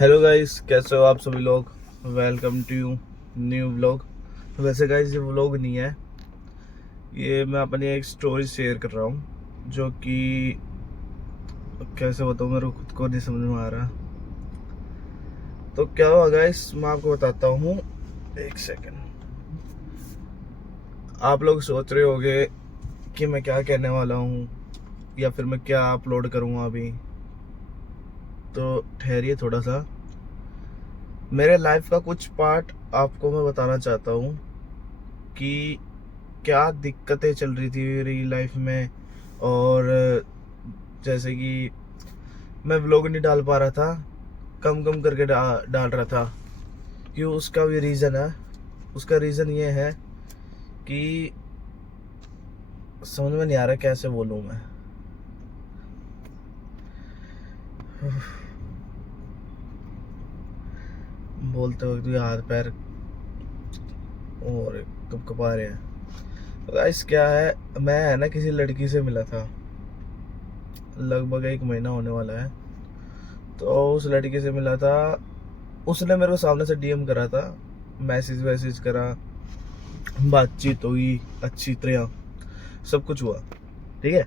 Hello guys, कैसे हो आप सभी लोग। Welcome to new vlog. वैसे गाइस ये व्लॉग नहीं है, ये मैं अपनी एक स्टोरी शेयर कर रहा हूँ जो कि कैसे बताऊँ, मेरे को खुद को नहीं समझ में आ रहा। तो क्या हुआ गाइस, मैं आपको बताता हूँ। एक सेकंड। आप लोग सोच रहे होगे कि मैं क्या कहने वाला हूँ या फिर मैं क्या अपलोड करूँगा अभी। तो ठहरिए थोड़ा सा। मेरे लाइफ का कुछ पार्ट आपको मैं बताना चाहता हूँ कि क्या दिक्कतें चल रही थी मेरी लाइफ में। और जैसे कि मैं व्लॉग नहीं डाल पा रहा था, कम कम करके डाल रहा था। क्यों, उसका भी रीज़न है। उसका रीज़न ये है कि समझ में नहीं आ रहा कैसे बोलूँ मैं। बोलते वक्त भी हाथ पैर और कपा रहे हैं। तो गाइस क्या है, मैं है ना किसी लड़की से मिला था, लगभग 1 महीना होने वाला है। तो उस लड़की से मिला था, उसने मेरे को सामने से डीएम करा था, मैसेज वैसेज करा, बातचीत हुई अच्छी तरह, सब कुछ हुआ। ठीक है।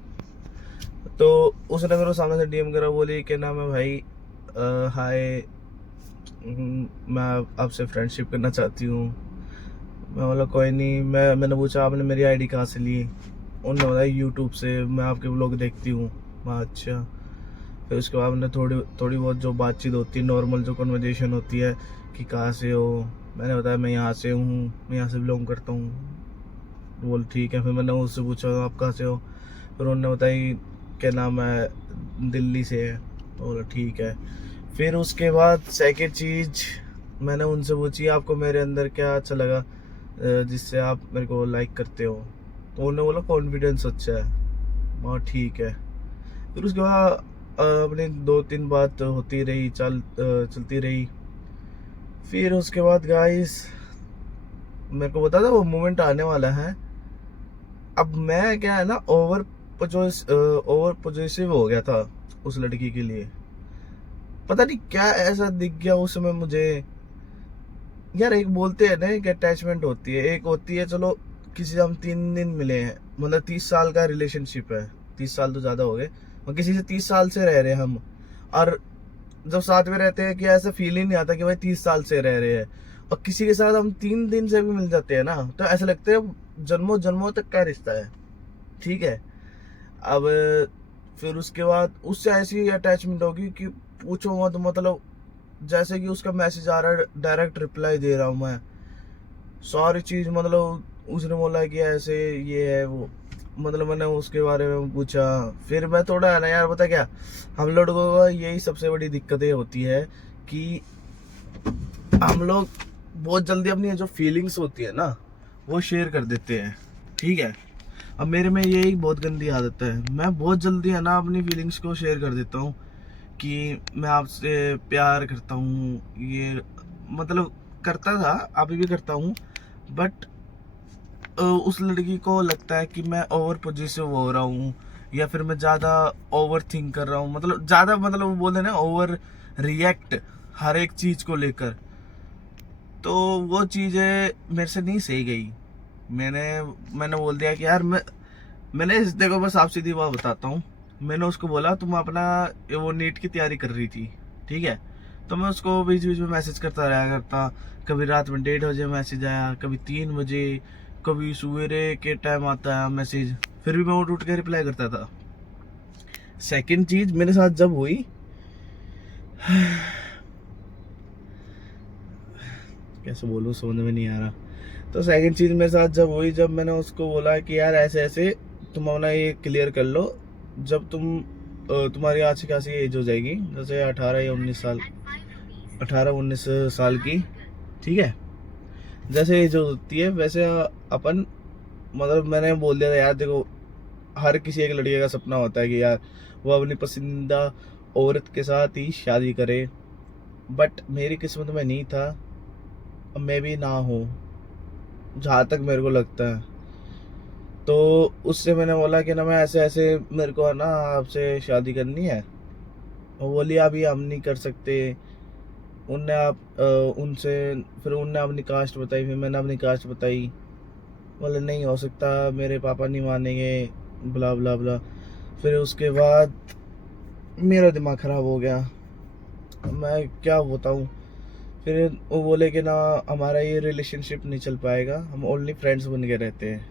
तो उसने मेरे को सामने से डीएम करा, बोली कि नाम है भाई, हाय, मैं आपसे फ्रेंडशिप करना चाहती हूँ। मैं बोला कोई नहीं। मैंने पूछा आपने मेरी आईडी कहाँ से ली। उन्होंने बताया यूट्यूब से, मैं आपके व्लॉग देखती हूँ। मैं अच्छा। फिर उसके बाद हमने थोड़ी थोड़ी बहुत जो बातचीत होती है, नॉर्मल जो कन्वर्जेशन होती है कि कहाँ से हो। मैंने बताया मैं यहाँ से हूँ, मैं यहाँ से बिलोंग करता हूँ। बोल ठीक है। फिर मैंने उससे पूछा आप कहाँ से हो। फिर उन्होंने बताई क्या नाम है, दिल्ली से है। तो बोला ठीक है। फिर उसके बाद सेकंड चीज़ मैंने उनसे पूछी आपको मेरे अंदर क्या अच्छा लगा जिससे आप मेरे को लाइक करते हो। तो उन्होंने बोला कॉन्फिडेंस अच्छा है। हाँ ठीक है। फिर उसके बाद अपनी 2-3 बात होती रही, चलती रही। फिर उसके बाद गाइस मेरे को पता था वो मोमेंट आने वाला है। अब मैं क्या है ना, ओवर पोजेसिव हो गया था उस लड़की के लिए। पता नहीं क्या ऐसा दिख गया उस समय मुझे। यार एक बोलते हैं ना, एक अटैचमेंट होती है, एक होती है चलो किसी से हम 3 दिन मिले हैं, मतलब 30 साल का रिलेशनशिप है। 30 साल तो ज्यादा हो गए, और किसी से 30 साल से रह रहे हैं हम। और जब साथ में रहते हैं कि ऐसा फील ही नहीं आता कि भाई 30 साल से रह रहे हैं। और किसी के साथ हम 3 दिन से भी मिल जाते हैं ना, तो ऐसा लगता है जन्मों जन्मों तक का रिश्ता है। ठीक है। अब फिर उसके बाद उससे ऐसी अटैचमेंट होगी कि पूछो मत। मतलब जैसे कि उसका मैसेज आ रहा है, डायरेक्ट रिप्लाई दे रहा हूँ मैं, सारी चीज। मतलब उसने बोला कि ऐसे ये है वो, मतलब मैंने उसके बारे में पूछा। फिर मैं थोड़ा है ना यार, पता क्या, हम लोगों को यही सबसे बड़ी दिक्कतें होती है कि हम लोग बहुत जल्दी अपनी जो फीलिंग्स होती है ना वो शेयर कर देते हैं। ठीक है। अब मेरे में यही बहुत गंदी आदत है, मैं बहुत जल्दी है ना अपनी फीलिंग्स को शेयर कर देता हूँ कि मैं आपसे प्यार करता हूँ। ये मतलब करता था, अभी भी करता हूँ। बट उस लड़की को लगता है कि मैं ओवर पोजेसिव हो रहा हूँ, या फिर मैं ज़्यादा ओवर थिंक कर रहा हूँ। मतलब ज़्यादा, मतलब वो बोलते हैं ना ओवर रिएक्ट हर एक चीज़ को लेकर। तो वो चीज़ें मेरे से नहीं सही गई। मैंने मैंने बोल दिया कि यार मैंने इस, देखो बस आप सीधी बात बताता हूँ। मैंने उसको बोला तुम अपना वो नीट की तैयारी कर रही थी, ठीक है। तो मैं उसको बीच बीच में मैसेज करता रहा करता। कभी रात में 1:30 बजे मैसेज आया, कभी 3 बजे, कभी सवेरे के टाइम आता है मैसेज। फिर भी मैं उठ के रिप्लाई करता था। सेकंड चीज मेरे साथ जब हुई, कैसे बोलूँ समझ में नहीं आ रहा। तो सेकंड चीज मेरे साथ जब हुई, जब मैंने उसको बोला कि यार ऐसे ऐसे तुम अपना ये क्लियर कर लो। जब तुम्हारी अच्छी खासी एज हो जाएगी, जैसे 18 या 19 साल, 18-19 साल की, ठीक है। जैसे एज होती है वैसे अपन, मतलब मैंने बोल दिया था यार देखो, हर किसी एक लड़के का सपना होता है कि यार वो अपनी पसंदीदा औरत के साथ ही शादी करे। बट मेरी किस्मत में नहीं था, अब मैं भी ना हूँ, जहाँ तक मेरे को लगता है। तो उससे मैंने बोला कि ना मैं ऐसे ऐसे मेरे को है ना आपसे शादी करनी है। वो बोली अभी हम नहीं कर सकते, उनने उनसे फिर उनने अपनी कास्ट बताई, फिर मैंने अपनी कास्ट बताई। बोले नहीं हो सकता, मेरे पापा नहीं मानेंगे, ब्ला ब्ला ब्ला। फिर उसके बाद मेरा दिमाग ख़राब हो गया, मैं क्या बताऊँ। फिर वो बोले कि ना हमारा ये रिलेशनशिप नहीं चल पाएगा, हम ओनली फ्रेंड्स बन के रहते हैं।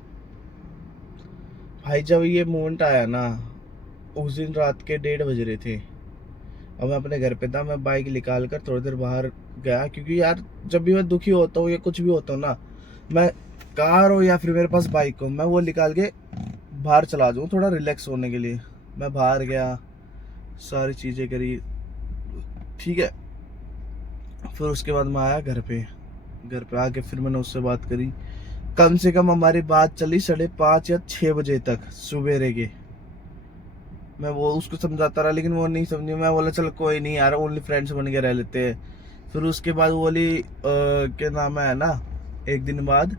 भाई जब ये मोमेंट आया ना, उस दिन रात के 1:30 बज रहे थे और मैं अपने घर पे था। मैं बाइक निकाल कर थोड़ी देर बाहर गया, क्योंकि यार जब भी मैं दुखी होता हूँ या कुछ भी होता हूँ ना, मैं कार हो या फिर मेरे पास बाइक हो, मैं वो निकाल के बाहर चला जाऊँ थोड़ा रिलैक्स होने के लिए। मैं बाहर गया, सारी चीज़ें करी, ठीक है। फिर उसके बाद मैं आया घर पे। घर पे आके फिर मैंने उससे बात करी। कम से कम हमारी बात चली 5:30 या 6 बजे तक सवेरे के। मैं वो उसको समझाता रहा, लेकिन वो नहीं समझी। मैं बोला चल कोई नहीं यार, ओनली फ्रेंड्स बन के रह लेते हैं। फिर उसके बाद वो बोली क्या नाम है ना, एक दिन बाद,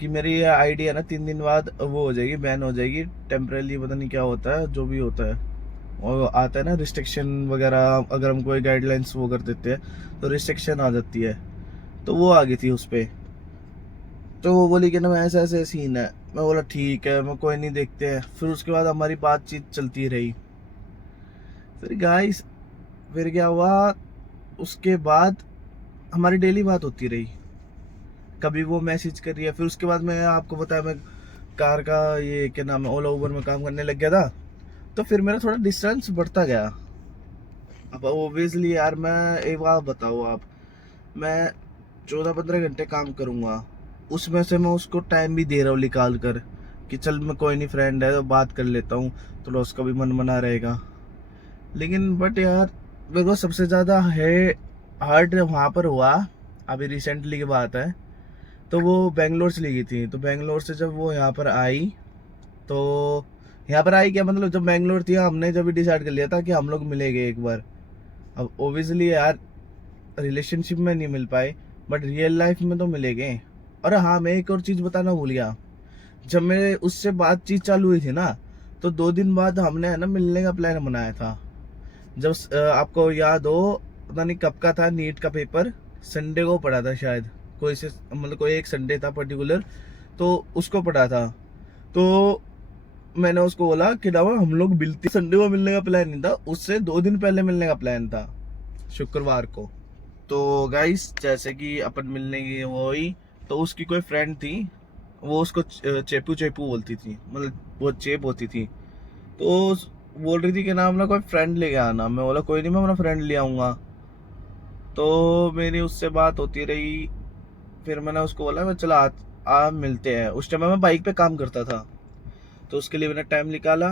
कि मेरी ये आईडी है ना 3 दिन बाद वो हो जाएगी, बैन हो जाएगी टेम्परेली, पता नहीं क्या होता है, जो भी होता है। और आता है ना रिस्ट्रिक्शन वगैरह, अगर हम कोई गाइडलाइंस वो कर देते हैं तो रिस्ट्रिक्शन आ जाती है। तो वो आ गई थी उस पर। तो वो बोली कि ना मैं ऐसा ऐसे सीन है। मैं बोला ठीक है, मैं कोई नहीं, देखते हैं। फिर उसके बाद हमारी बातचीत चलती रही। फिर गाइस, फिर क्या हुआ, उसके बाद हमारी डेली बात होती रही। कभी वो मैसेज कर रही है। फिर उसके बाद मैं आपको बताया, मैं कार का ये क्या नाम है, ओला उबर में काम करने लग गया था। तो फिर मेरा थोड़ा डिस्टेंस बढ़ता गया। अब ओबियसली यार, मैं एक बात बताओ आप, मैं 14-15 घंटे काम करूँगा, उसमें से मैं उसको टाइम भी दे रहा हूँ निकाल कर, कि चल मैं कोई नहीं, फ्रेंड है तो बात कर लेता हूँ, थोड़ा उसका भी मन बना रहेगा। लेकिन बट यार, मेरे को सबसे ज़्यादा है हर्ट वहाँ पर हुआ, अभी रिसेंटली की बात है। तो वो बेंगलोर से ली गई थी, तो बेंगलोर से जब वो यहाँ पर आई, तो यहाँ पर आई क्या मतलब, जब बेंगलोर थी हमने जब भी डिसाइड कर लिया था कि हम लोग मिलेंगे एक बार। अब ओबियसली यार, रिलेशनशिप में नहीं मिल पाए, बट रियल लाइफ में तो मिलेंगे। और हाँ, मैं एक और चीज़ बताना भूल गया। जब मेरे उससे बातचीत चालू हुई थी ना, तो 2 दिन बाद हमने है ना मिलने का प्लान बनाया था। जब आपको याद हो, पता नहीं कब का था, नीट का पेपर संडे को पड़ा था शायद, कोई से मतलब कोई एक संडे था पर्टिकुलर, तो उसको पड़ा था। तो मैंने उसको बोला कि ना हम लोग मिलते, संडे को मिलने का प्लान नहीं था, उससे 2 दिन पहले मिलने का प्लान था, शुक्रवार को। तो गाइस, जैसे कि अपन मिलने की वो हुई, तो उसकी कोई फ्रेंड थी, वो उसको चेपू चेपू बोलती थी, मतलब वो चेप होती थी। तो बोल रही थी कि ना अपना कोई फ्रेंड लेके आना। मैं बोला कोई नहीं, मैं अपना फ्रेंड ले आऊँगा। तो मेरी उससे बात होती रही। फिर मैंने उसको बोला मैं चला आ मिलते हैं। उस टाइम मैं बाइक पे काम करता था, तो उसके लिए मैंने टाइम निकाला।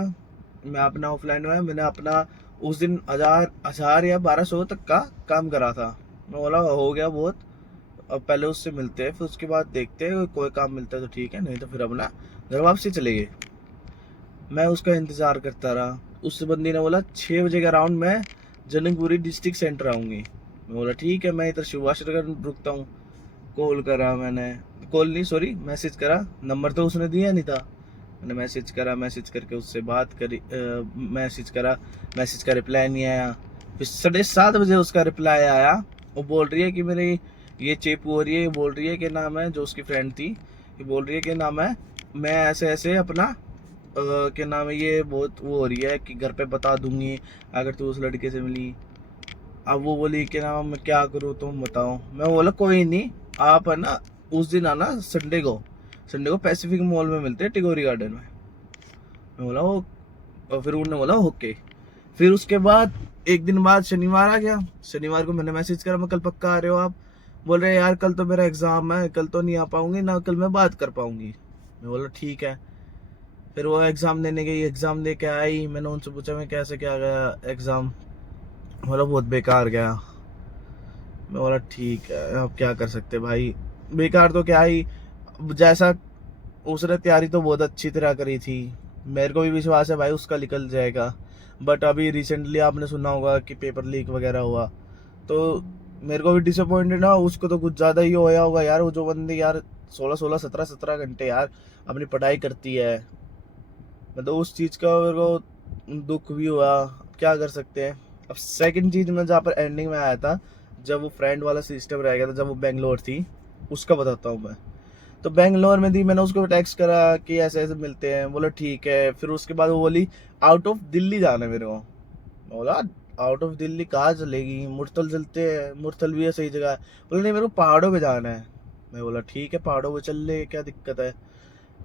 मैं अपना ऑफलाइन में मैंने अपना उस दिन 1000 या 1200 तक का काम करा था। मैं बोला हो गया बहुत, अब पहले उससे मिलते हैं, फिर उसके बाद देखते हैं कोई काम मिलता है तो ठीक है, नहीं तो फिर अपना घर वापसी चले गए। मैं उसका इंतज़ार करता रहा। उस बंदी ने बोला 6 बजे के अराउंड मैं जनकपुरी डिस्ट्रिक्ट सेंटर आऊँगी। मैं बोला ठीक है, मैं इधर सुभाष नगर रुकता हूँ। कॉल करा मैंने, कॉल नहीं सॉरी मैसेज करा, नंबर तो उसने दिया नहीं था। मैंने मैसेज करा, मैसेज करके उससे बात करी, मैसेज करा, मैसेज का रिप्लाई नहीं आया। फिर 7:30 बजे उसका रिप्लाई आया। वो बोल रही है कि मेरी ये चेप हो रही है, ये बोल रही है कि नाम है, जो उसकी फ्रेंड थी, ये बोल रही है कि नाम है मैं ऐसे ऐसे अपना क्या नाम है, ये बहुत वो हो रही है कि घर पे बता दूंगी अगर तू उस लड़के से मिली। अब वो बोली कि नाम मैं क्या करूँ तुम बताओ। मैं बोला कोई नहीं, आप है ना उस दिन आना संडे को पैसिफिक मॉल में मिलते हैं टिगोरी गार्डन में। मैं बोला वो, और फिर उन्होंने बोला ओके। फिर उसके बाद एक दिन बाद शनिवार आ गया। शनिवार को मैंने मैसेज करा, मैं कल पक्का आ रहे हो आप? बोल रहे यार कल तो मेरा एग्जाम है, कल तो नहीं आ पाऊंगी ना, कल मैं बात कर पाऊंगी। मैं बोला ठीक है। फिर वो एग्ज़ाम देने गई, एग्ज़ाम दे के आई। मैंने उनसे पूछा मैं कैसे क्या गया एग्ज़ाम। बोला बहुत बेकार गया। मैं बोला ठीक है, अब क्या कर सकते भाई, बेकार तो क्या ही, जैसा उसने तैयारी तो बहुत अच्छी तरह करी थी। मेरे को भी विश्वास है भाई उसका निकल जाएगा। बट अभी रिसेंटली आपने सुना होगा कि पेपर लीक वगैरह हुआ, तो मेरे को भी डिसअपॉइंटेड ना, उसको तो कुछ ज़्यादा ही होया होगा यार। वो जो बंदी यार 16-16, 17-17 घंटे यार अपनी पढ़ाई करती है, मतलब उस चीज़ का मेरे को दुख भी हुआ। अब क्या कर सकते हैं। अब सेकंड चीज़ में जहाँ पर एंडिंग में आया था, जब वो फ्रेंड वाला सिस्टम रह गया था, जब वो बेंगलोर थी, उसका बताता हूँ मैं। तो बेंगलोर में थी, मैंने उसको टेक्स्ट करा कि ऐसे ऐसे मिलते हैं, बोला ठीक है। फिर उसके बाद वो बोली आउट ऑफ दिल्ली जाना है मेरे को। मैं बोला आउट ऑफ दिल्ली कहाँ चलेगी, मुरथल चलते हैं, मुरथल भी है सही जगह है। बोले नहीं मेरे को पहाड़ों पे जाना है। मैं बोला ठीक है पहाड़ों पे चल ले, क्या दिक्कत है।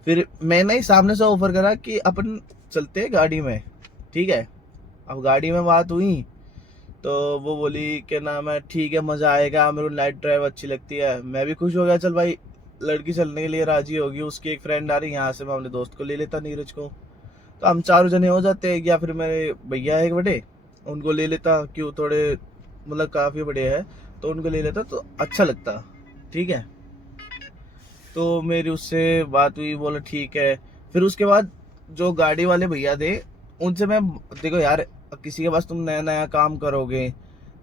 फिर मैंने ही सामने से ऑफर करा कि अपन चलते हैं गाड़ी में, ठीक है। अब गाड़ी में बात हुई तो वो बोली कि नाम है ठीक है मजा आएगा, मेरे को नाइट ड्राइव अच्छी लगती है। मैं भी खुश हो गया, चल भाई लड़की चलने के लिए राजी होगी, उसकी एक फ्रेंड आ रही, यहाँ से मैं अपने दोस्त को ले लेता नीरज को, तो हम चारों जने हो जाते हैं। या फिर मेरे भैया एक बड़े, उनको ले लेता, क्यों थोड़े मतलब काफ़ी बड़े हैं, तो उनको ले लेता तो अच्छा लगता, ठीक है। तो मेरी उससे बात हुई, बोला ठीक है। फिर उसके बाद जो गाड़ी वाले भैया थे उनसे मैं, देखो यार किसी के पास तुम नया नया काम करोगे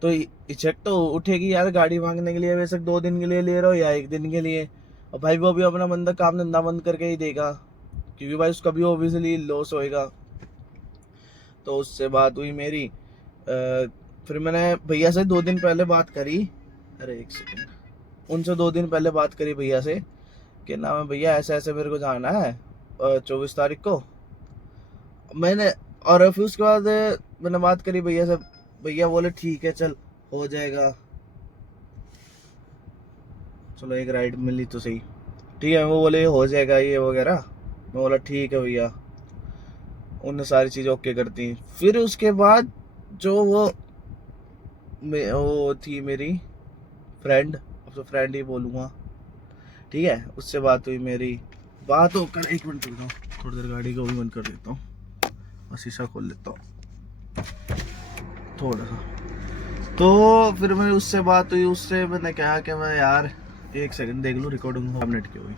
तो हिचक तो उठेगी यार गाड़ी मांगने के लिए, वैसे 2 दिन के लिए ले रहे हो या 1 दिन के लिए। और भाई वो भी अपना बंदा काम धंधा बंद करके ही देगा, क्योंकि भाई उसका भी ऑब्वियसली लॉस होएगा। तो उससे बात हुई मेरी। फिर मैंने भैया से 2 दिन पहले बात करी, अरे 1 सेकंड, उनसे 2 दिन पहले बात करी भैया से कि ना मैं भैया ऐसे ऐसे मेरे को जाना है 24 तारीख को। मैंने, और फिर उसके बाद मैंने बात करी भैया से, भैया बोले ठीक है चल हो जाएगा, चलो एक राइड मिली तो सही, ठीक है। वो बोले हो जाएगा ये वगैरह। मैं बोला ठीक है भैया, उनने सारी चीज़ ओके कर दी। फिर उसके बाद जो वो थी मेरी फ्रेंड, अब तो फ्रेंड ही बोलूँगा, ठीक है, उससे बात हुई मेरी। बात होकर 1 मिनट रुक जाओ, थोड़ी देर गाड़ी को भी बंद कर देता हूँ और शीशा खोल लेता हूँ थोड़ा सा। तो फिर मेरी उससे बात हुई, उससे मैंने कहा कि मैं यार 1 सेकंड देख लूँ रिकॉर्डिंग 5 मिनट की हुई।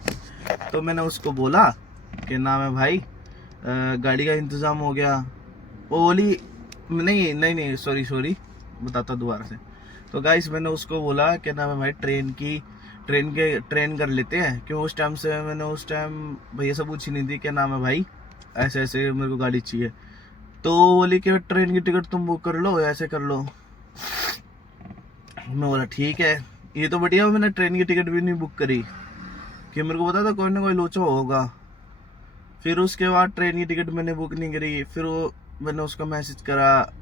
तो मैंने उसको बोला कि ना मैं भाई गाड़ी का इंतज़ाम हो गया। वो बोली नहीं नहीं नहीं सॉरी बताता दोबारा से। तो गाइस मैंने उसको बोला कि ना मैं भाई ट्रेन कर लेते हैं, क्यों उस टाइम से मैंने उस टाइम भैया से पूछी नहीं थी कि ना मैं भाई ऐसे ऐसे मेरे को गाड़ी चाहिए। तो बोली कि ट्रेन की टिकट तुम बुक कर लो, ऐसे कर लो। मैं बोला ठीक है, ये तो बढ़िया, मैंने ट्रेन की टिकट भी नहीं बुक करी कि मेरे को पता था कोई ना कोई लोचा होगा। फिर उसके बाद ट्रेन की टिकट मैंने बुक नहीं करी। फिर मैंने उसका मैसेज करा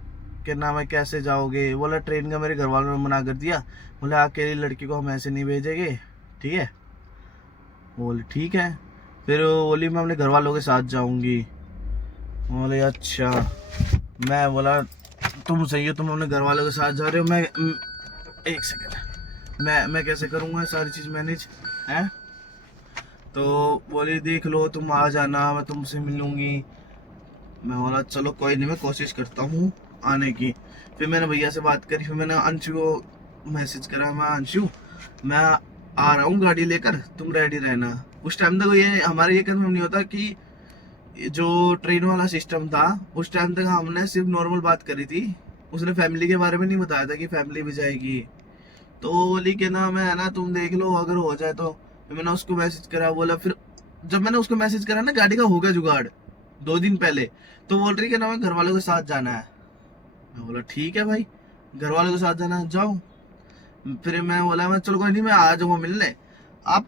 कि ना मैं कैसे जाओगे, बोला ट्रेन का मेरे घर वालों ने मना कर दिया, बोले अकेली लड़की को हम ऐसे नहीं भेजेंगे, ठीक है। बोले ठीक है। फिर बोली मैं अपने घर वालों के साथ जाऊंगी। बोले अच्छा। मैं बोला तुम सही हो, तुम अपने घर वालों के साथ जा रहे हो, मैं 1 सेकंड, मैं कैसे करूँगा सारी चीज़ मैनेज है। तो बोली देख लो तुम आ जाना, मैं तुमसे मिलूंगी। मैं बोला चलो कोई नहीं, मैं कोशिश करता हूँ आने की। फिर मैंने भैया से बात करी, फिर मैंने अंशु को मैसेज करा, मैं अंशु मैं आ रहा हूँ गाड़ी लेकर, तुम रेडी रहना। उस टाइम तक ये हमारे ये कंफर्म नहीं होता कि जो ट्रेन वाला सिस्टम था, उस टाइम तक हमने सिर्फ नॉर्मल बात करी थी, उसने फैमिली के बारे में नहीं बताया था कि फैमिली भी जाएगी। तो वो बोली कि ना मैं है ना तुम देख लो अगर हो जाए तो। फिर मैंने उसको मैसेज करा, बोला फिर जब मैंने उसको मैसेज करा ना गाड़ी का हो गया जुगाड़ 2 दिन पहले, तो बोल रही कि ना मैं घर वालों के साथ जाना है। मैं बोला ठीक है भाई, घर वालों के साथ जाना है जाओ। फिर मैं बोला मैं चलो कोई नहीं, मैं आ जाऊंगा मिलने। अब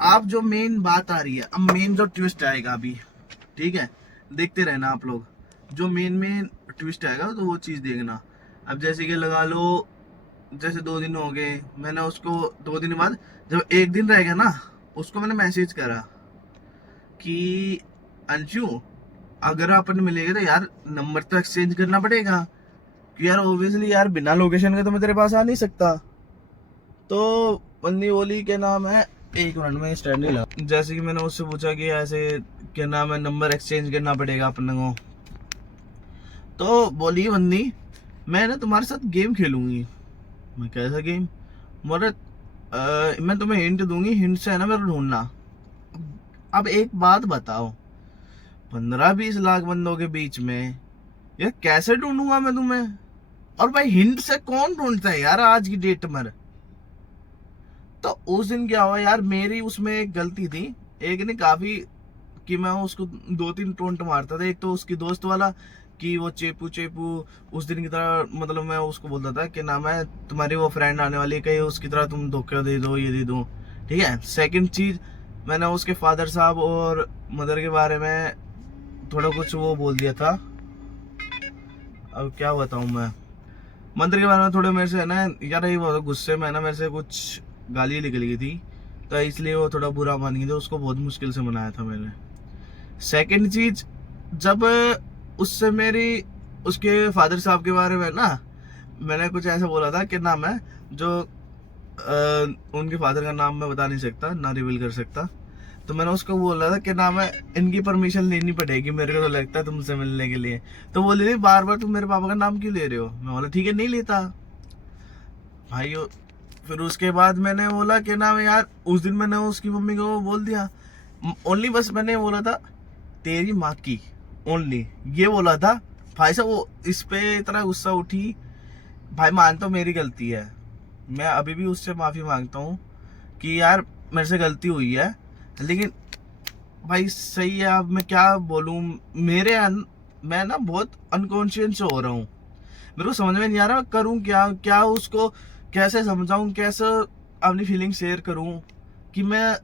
आप जो मेन बात आ रही है, अब मेन जो ट्विस्ट आएगा अभी, ठीक है, देखते रहना आप लोग, जो मेन ट्विस्ट आएगा तो वो चीज़ देखना। अब जैसे कि लगा लो जैसे 2 दिन हो गए, मैंने उसको 2 दिन बाद जब 1 दिन रह गया ना, उसको मैंने मैसेज करा कि अंशु अगर अपन मिलेंगे तो यार नंबर तो एक्सचेंज करना पड़ेगा, कि यार ऑब्वियसली यार बिना लोकेशन के तो मैं तेरे पास आ नहीं सकता। तो बंदी बोली क्या नाम है, 1 मिनट में स्टैंड नहीं लगा। जैसे कि मैंने उससे पूछा कि ऐसे क्या नाम है नंबर एक्सचेंज करना पड़ेगा अपने को, तो बोली बंदी मैं ना तुम्हारे साथ गेम खेलूंगी। मैं कैसा गेम, बोले मैं तुम्हें हिंट दूंगी, हिंट से है ना मेरे को ढूंढना। अब एक बात बताओ, 15-20 लाख बंदों के बीच में यार कैसे ढूंढूंगा मैं तुम्हें, और भाई हिंट से कौन ढूंढता है यार आज की डेट में। तो उस दिन क्या हुआ यार, मेरी उसमें एक गलती थी, एक नहीं काफी, कि मैं उसको 2-3 टोंट मारता था। एक तो उसकी दोस्त वाला कि वो चेपू चेपू उस दिन की तरह, मतलब मैं उसको बोलता था कि नाम है तुम्हारी वो फ्रेंड आने वाली है, कहीं उसकी तरह तुम धोखा दे दो, ये दे दो। ठीक है। सेकंड चीज, मैंने उसके फादर साहब और मदर के बारे में थोड़ा कुछ वो बोल दिया था। अब क्या बताऊं मैं, मंदिर के बारे में थोड़े मेरे से है ना यार, ये बहुत गुस्से में है ना, मेरे से कुछ गाली निकल गई थी, तो इसलिए वो थोड़ा बुरा मान गई थी। उसको बहुत मुश्किल से मनाया था मैंने। सेकंड चीज, जब उससे मेरी उसके फादर साहब के बारे में ना मैंने कुछ ऐसा बोला था कि नाम है जो उनके फादर का नाम मैं बता नहीं सकता, ना रिवील कर सकता, तो मैंने उसको बोला था कि नाम है इनकी परमिशन लेनी पड़ेगी, मेरे को तो लगता है तुमसे मिलने के लिए। तो बोली थी बार बार तुम मेरे पापा का नाम क्यों ले रहे हो। मैं बोला ठीक है नहीं लेता भाई। फिर उसके बाद मैंने बोला कि नाम है यार, उस दिन मैंने उसकी मम्मी को बोल दिया, ओनली बस मैंने बोला था तेरी माँ की, ओनली ये बोला था। भाई साहब वो इस पे इतना गुस्सा उठी। भाई मान तो मेरी गलती है, मैं अभी भी उससे माफी मांगता हूँ कि यार मेरे से गलती हुई है, लेकिन भाई सही है, अब मैं क्या बोलूँ। मैं ना बहुत अनकॉन्शियस हो रहा हूँ, मेरे को समझ में नहीं आ रहा करूँ क्या, क्या उसको कैसे समझाऊं, कैसे अपनी फीलिंग शेयर करूं कि मैं।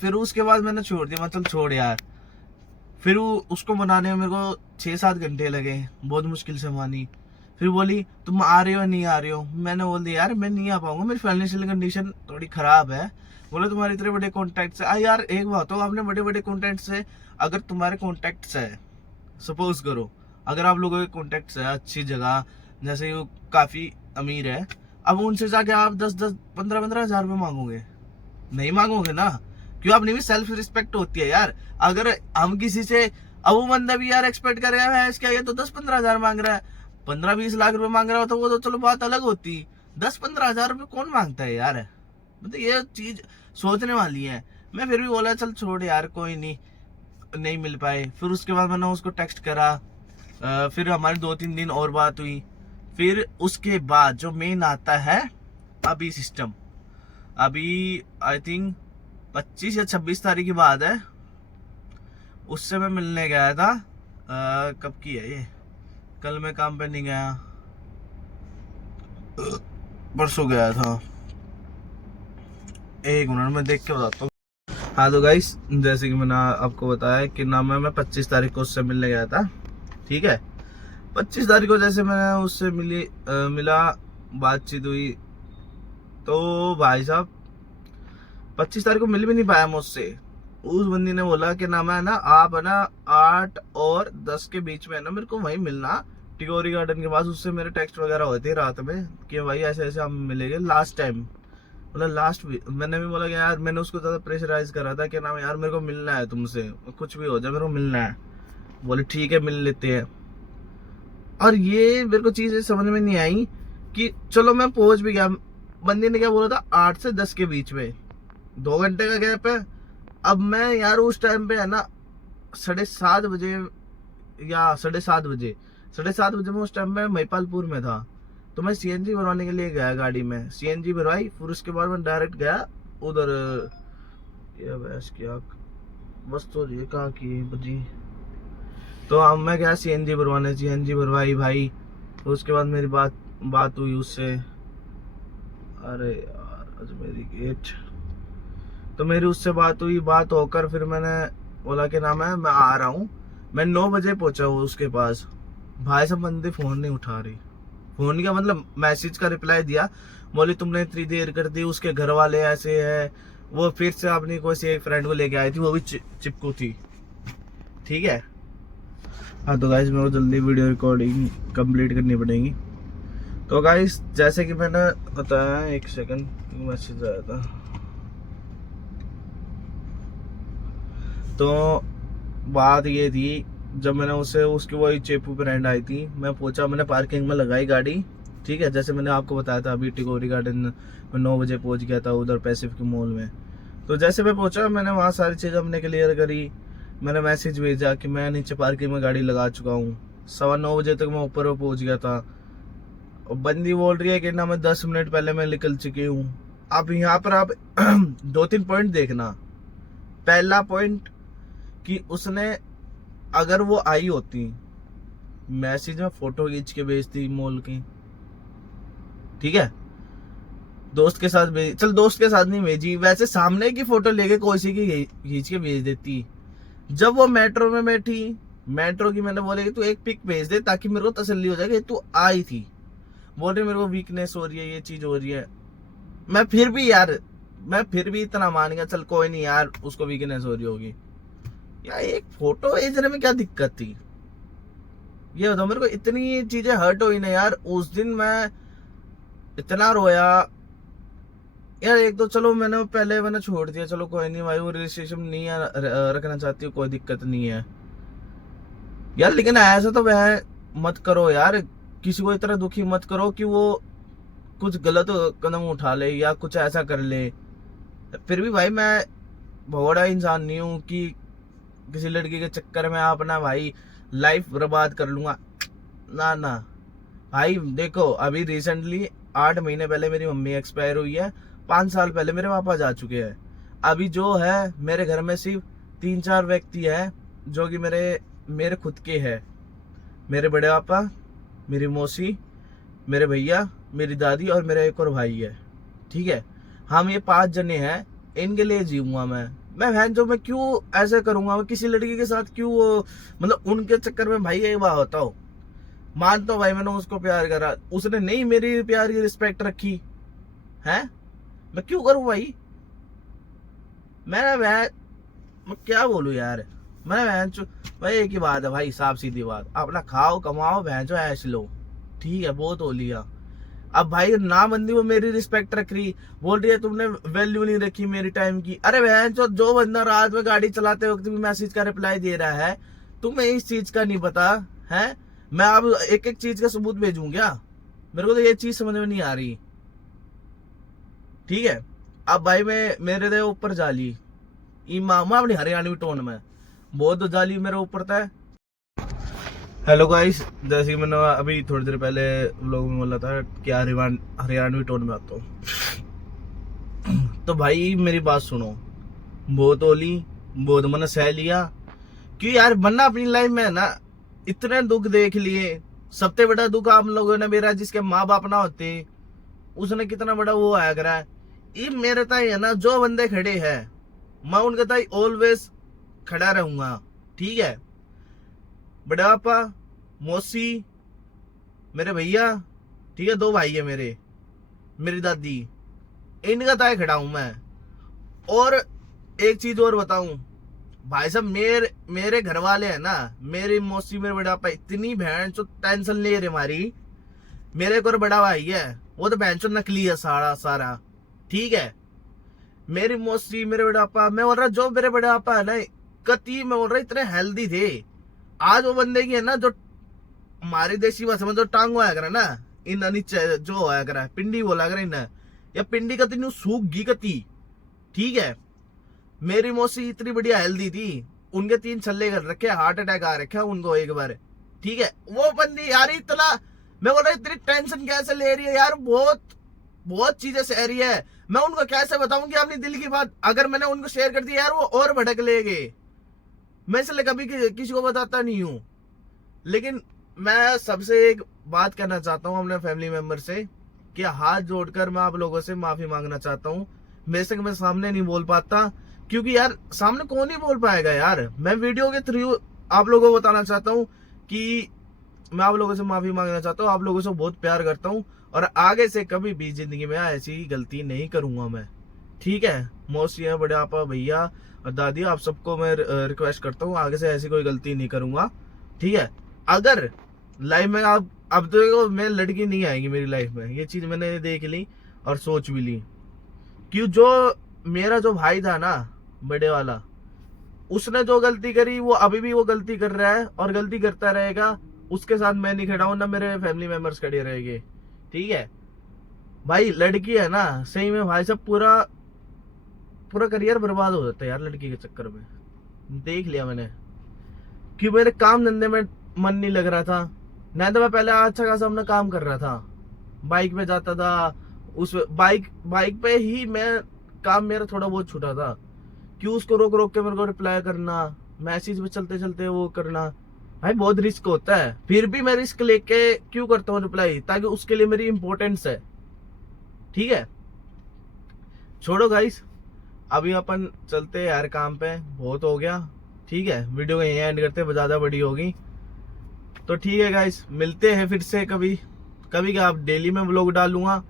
फिर उसके बाद मैंने छोड़ दिया, मतलब छोड़ यार। फिर उसको मनाने में मेरे को 6-7 घंटे लगे, बहुत मुश्किल से मानी। फिर बोली तुम आ रहे हो नहीं आ रहे हो। मैंने बोल दिया यार मैं नहीं आ पाऊंगा, मेरी फाइनेंशियल कंडीशन थोड़ी खराब है। बोले तुम्हारे इतने बड़े कॉन्टैक्ट्स है। यार एक बात हो, आपने बड़े बड़े कॉन्टैक्ट्स है, अगर तुम्हारे कॉन्टैक्ट्स है, सपोज करो अगर आप लोगों के कॉन्टैक्ट्स है अच्छी जगह, जैसे वो काफी अमीर है, अब उनसे जाके आप 10-15 हजार रुपये मांगोगे? नहीं मांगोगे ना, क्यों? अपनी भी सेल्फ रिस्पेक्ट होती है यार। अगर हम किसी से, अब वो बंदा भी यार एक्सपेक्ट कर रहा है इसका, ये तो 10-15 हजार मांग रहा है, 15-20 लाख रुपए मांग रहा हो तो वो तो चलो बात अलग होती। 10-15 हजार रुपये कौन मांगता है यार, मतलब ये चीज सोचने वाली है। मैं फिर भी बोला चल छोड़ यार कोई नहीं, नहीं मिल पाए। फिर उसके बाद मैंने उसको टेक्स्ट करा, फिर हमारी 2-3 दिन और बात हुई। फिर उसके बाद जो मेन आता है अभी सिस्टम, अभी आई थिंक 25 या 26 तारीख की बात है, उससे मैं मिलने गया था। कब की है ये, कल मैं काम पे नहीं गया, परसों गया था। एक मिनट में देख के बताता हूँ। हाँ तो गाइस, जैसे कि मैंने आपको बताया कि नाम है, मैं 25 तारीख को उससे मिलने गया था। ठीक है। 25 तारीख को जैसे मैंने उससे मिला, बातचीत हुई, तो भाई साहब 25 तारीख को मिल भी नहीं पाया मुझसे। उस बंदी ने बोला कि नाम है ना, आप है ना 8 और 10 के बीच में है ना मेरे को वहीं मिलना, टिकोरी गार्डन के पास। उससे मेरे टेक्स्ट वगैरह होते हैं रात में कि भाई ऐसे ऐसे हम मिलेंगे लास्ट टाइम, मतलब लास्ट वीक। मैंने भी बोला कि यार, मैंने उसको ज्यादा प्रेशराइज करा था कि नाम यार मेरे को मिलना है तुमसे, कुछ भी हो जाए मेरे को मिलना है। बोले ठीक है मिल लेते हैं। और ये मेरे को चीजें समझ में नहीं आई कि चलो मैं पहुंच भी गया, बंदी ने क्या बोला था 8 से 10 के बीच में, 2 घंटे का गैप है। अब मैं यार उस टाइम पे है ना 7:30 बजे या 7:30 बजे, 7:30 बजे मैं उस टाइम पे महिपालपुर में था। तो मैं सीएनजी भरवाने के लिए गया गाड़ी में, सीएनजी भरवाई, फिर उसके बाद मैं डायरेक्ट गया उधर। ये बस क्या बस तो ये कहा कि बजी, तो अब मैं गया सीएनजी भरवाने, सीएनजी भरवाई भाई। फिर उसके बाद मेरी बात हुई उससे। अरे यार अजमेरी गेट, तो मेरी उससे बात हुई, बात होकर फिर मैंने बोला कि नाम है मैं आ रहा हूँ। मैं 9 बजे पहुंचा हूँ उसके पास। भाई साहब बंदे फोन नहीं उठा रही, फोन का मतलब मैसेज का रिप्लाई दिया, बोले तुमने इतनी देर कर दी, उसके घर वाले ऐसे है। वो फिर से अपनी कोई से एक फ्रेंड को लेके आई थी, वो भी चिपकू थी। ठीक है। हाँ तो गाइस मेरे को जल्दी वीडियो रिकॉर्डिंग कंप्लीट करनी पड़ेगी। तो गाइस जैसे कि मैंने बताया, एक सेकंड मैसेज आया था। तो बात ये थी, जब मैंने उसकी वही चेपू फ्रेंड आई थी, मैं पहुंचा, मैंने पार्किंग में लगाई गाड़ी। ठीक है। जैसे मैंने आपको बताया था अभी टिकोरी गार्डन में 9 बजे पहुंच गया था उधर पैसिफिक मॉल में। तो जैसे मैं पहुंचा, मैंने वहाँ सारी चीज़ हमने क्लियर करी। मैंने मैसेज भेजा कि मैं नीचे पार्किंग में गाड़ी लगा चुका हूँ। 9:15 तक मैं ऊपर पहुंच गया था। और बंदी बोल रही है कि ना मैं 10 मिनट पहले मैं निकल चुकी हूँ। अब यहाँ पर आप 2-3 पॉइंट देखना। पहला पॉइंट कि उसने, अगर वो आई होती मैसेज में फोटो खींच के भेजती मॉल की, ठीक है, दोस्त के साथ भेज, चल दोस्त के साथ नहीं भेजी, वैसे सामने की फोटो लेके कोई सी की खींच के भेज देती। जब वो मेट्रो में बैठी, मेट्रो की मैंने बोला कि तू एक पिक भेज दे ताकि मेरे को तसल्ली हो जाए कि तू आई थी। बोल रही मेरे को वीकनेस हो रही है, ये चीज हो रही है। मैं फिर भी इतना मान गया, चल कोई नहीं यार, उसको वीकनेस हो रही होगी यार, एक फोटो भेजने में क्या दिक्कत थी? ये बताओ मेरे को, इतनी चीजें हर्ट हुई ना यार उस दिन, मैं इतना रोया यार। एक तो चलो मैंने छोड़ दिया, चलो कोई नहीं भाई, वो रिलेशनशिप नहीं है, रखना चाहती हूँ, कोई दिक्कत नहीं है यार, लेकिन ऐसा तो वह मत करो यार, किसी को इतना दुखी मत करो कि वो कुछ गलत कदम उठा ले या कुछ ऐसा कर ले। फिर भी भाई मैं बड़ा इंसान नहीं हूँ कि किसी लड़की के चक्कर में अपना भाई लाइफ बर्बाद कर लूंगा, ना ना भाई। देखो अभी रिसेंटली 8 महीने पहले मेरी मम्मी एक्सपायर हुई है, 5 साल पहले मेरे पापा जा चुके हैं। अभी जो है मेरे घर में सिर्फ 3-4 व्यक्ति हैं जो कि मेरे खुद के हैं। मेरे बड़े पापा, मेरी मौसी, मेरे भैया, मेरी दादी और मेरा एक और भाई है, ठीक है। हम ये 5 जने हैं, इनके लिए जीऊंगा मैं बहन जो, मैं क्यों ऐसे करूंगा? मैं किसी लड़की के साथ क्यों मतलब उनके चक्कर में भाई एक बार होता हो। मानता हूँ भाई मैंने उसको प्यार करा, उसने नहीं मेरी प्यार की रिस्पेक्ट रखी है, मैं क्यों करूं भाई? मैं क्या बोलूं यार। मैं बहन चो भाई, एक ही बात है भाई, साफ सीधी बात, अपना खाओ कमाओ बहन चो ऐश लो, ठीक है, बहुत हो लिया। अब भाई ना बंदी वो मेरी रिस्पेक्ट रख रही, बोल रही है तुमने वैल्यू नहीं रखी मेरी टाइम की। अरे बहन जो बंदा रात में गाड़ी चलाते वक्त भी मैसेज का रिप्लाई दे रहा है, तुम्हें इस चीज का नहीं पता है? मैं अब एक एक चीज का सबूत भेजूं क्या? मेरे को तो ये चीज समझ में नहीं आ रही, ठीक है। अब भाई मेरे दे ऊपर जाली मामा अपनी हरियाणवी टोन में बहुत जाली मेरे ऊपर था। हेलो गाइस, जैसे कि मैंने अभी थोड़ी देर पहले लोगों में बोला था कि हरियाणवी टोन में आता हूँ। तो भाई मेरी बात सुनो, बहुत ओली, बहुत मन सह लिया, क्यों यार बनना अपनी लाइफ में है ना, इतने दुख देख लिए। सबसे बड़ा दुख आप लोगों ने मेरा, जिसके माँ बाप ना होते, उसने कितना बड़ा वो आया करा है। ये मेरे ताई है ना, जो बंदे खड़े हैं मैं उनके ताई ऑलवेज खड़ा रहूंगा, ठीक है। बड़े पापा, मौसी, मेरे भैया, ठीक है, 2 भाई है मेरी दादी, इनका ताई खड़ा हूं मैं। और एक चीज और बताऊं भाई साहब, मेरे घर वाले है ना, मेरी मौसी, मेरे बड़ा पापा, इतनी बहन चो टेंशन ले रहे हमारी। मेरे को बड़ा भाई है, वो तो बहन चो नकली है सारा, ठीक है। मेरी मौसी, मेरे बड़ा पापा, मैं बोल रहा जो मेरे बड़ा पापा है ना, कति मैं बोल रहा इतने हेल्दी थे। आज वो बंदे की है ना, जो हमारी देसी भाषा में जो टांग आया करा ना, इन नीचे जो आया करा पिंडी बोला करा इन, या पिंडी कति न्यू सूख गी कति, ठीक है। मेरी मौसी इतनी बढ़िया हेल्दी थी, उनके 3 छल्ले कर रखे, हार्ट अटैक आ रखा उनको एक बार, ठीक है। वो बंदी यार इतना, मैं बोल रहा इतनी टेंशन कैसे ले रही है यार, बहुत चीजें सह रही है। मैं उनको कैसे बताऊं कि अपनी दिल की बात, अगर मैंने उनको शेयर कर दी यार वो और भड़क लेंगे। मैं इसलिए कभी किसी को बताता नहीं हूं। लेकिन मैं सबसे एक बात कहना चाहता हूं अपने फैमिली मेंबर से, कि हाथ जोड़कर मैं आप लोगों से माफी मांगना चाहता हूं। बेशक मैं सामने नहीं बोल पाता, क्योंकि यार सामने कौन नहीं बोल पाएगा यार। मैं वीडियो के थ्रू आप लोगों को बताना चाहता हूं कि मैं आप लोगों से माफी मांगना चाहता हूं, आप लोगों से बहुत प्यार करता हूं, और आगे से कभी भी जिंदगी में ऐसी गलती नहीं करूंगा मैं, ठीक है। मौसी, बड़े पापा, भैया और दादी, आप सबको मैं रिक्वेस्ट करता हूँ आगे से ऐसी कोई गलती नहीं करूंगा, ठीक है। अगर लाइफ में आप अब तो मैं लड़की नहीं आएगी मेरी लाइफ में, ये चीज मैंने देख ली और सोच भी ली। क्यों, जो मेरा जो भाई था ना बड़े वाला, उसने जो गलती करी वो अभी भी वो गलती कर रहा है और गलती करता रहेगा। उसके साथ मैं नहीं खड़ा हूं, ना मेरे फैमिली मेंबर्स खड़े रहेंगे, ठीक है। भाई लड़की है ना, सही में भाई साहब पूरा करियर बर्बाद हो जाता है यार लड़की के चक्कर में, देख लिया मैंने। कि मेरे काम धंधे में मन नहीं लग रहा था, नहीं तो मैं पहले अच्छा खासा अपना काम कर रहा था, बाइक पे जाता था, उस बाइक पे ही मैं काम मेरा थोड़ा बहुत छूटा था। क्यों उसको रोक रोक के मेरे को रिप्लाई करना, मैसेज पे चलते चलते वो करना, भाई बहुत रिस्क होता है, फिर भी मैं रिस्क लेके क्यों करता हूँ रिप्लाई, ताकि उसके लिए मेरी इंपॉर्टेंस है। ठीक है, छोड़ो गाइस, अभी अपन चलते हैं यार काम पे, बहुत हो गया। ठीक है, वीडियो को यहीं एंड करते हैं, ज्यादा बड़ी होगी। तो ठीक है गाइस, मिलते हैं फिर से कभी कभी। क्या अब डेली में व्लॉग डालूंगा।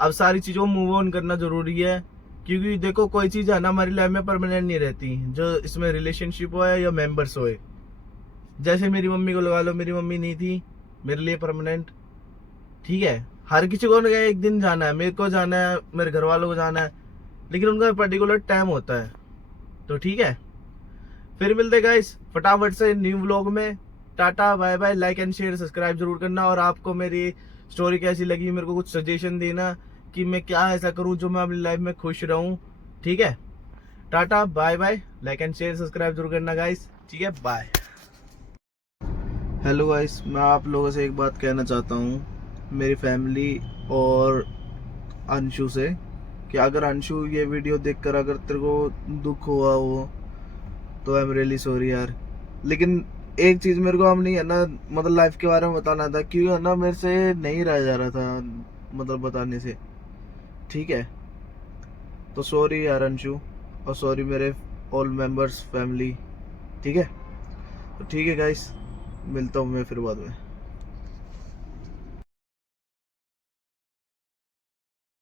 अब सारी चीजों को मूव ऑन करना जरूरी है, क्योंकि देखो कोई चीज है ना हमारी लाइफ में परमानेंट नहीं रहती, जो इसमें रिलेशनशिप हो या मेंबर्स होए। जैसे मेरी मम्मी को लगा लो, मेरी मम्मी नहीं थी मेरे लिए परमानेंट। ठीक है, हर किसी को एक दिन जाना है, मेरे को जाना है, मेरे घर वालों को जाना है, लेकिन उनका पर्टिकुलर टाइम होता है। तो ठीक है, फिर मिलते गाइस फटाफट से न्यू व्लॉग में। Ta ta bye bye, like and share subscribe जरूर करना। और आपको मेरी स्टोरी कैसी लगी, मेरे को कुछ सजेशन देना कि मैं क्या ऐसा करूं जो मैं अपनी लाइफ में खुश रहूं। ठीक है, ta ta bye bye, like and share subscribe जरूर करना गाइस। ठीक है, बाय। हेलो गाइस, मैं आप लोगों से एक बात कहना चाहता हूँ, मेरी फैमिली और अंशु से, कि अगर अंशु ये वीडियो देखकर अगर तेरे को दुख हुआ हो तो आई एम रियली सॉरी यार। लेकिन एक चीज मेरे को हम नहीं है ना, मतलब लाइफ के बारे में बताना था, क्योंकि है ना मेरे से नहीं रहा जा रहा था, मतलब बताने से। ठीक है, तो सॉरी यार अंशु, और सॉरी मेरे ऑल मेंबर्स फैमिली। ठीक है, तो ठीक है गाइस, मिलता हूँ मैं फिर बाद में।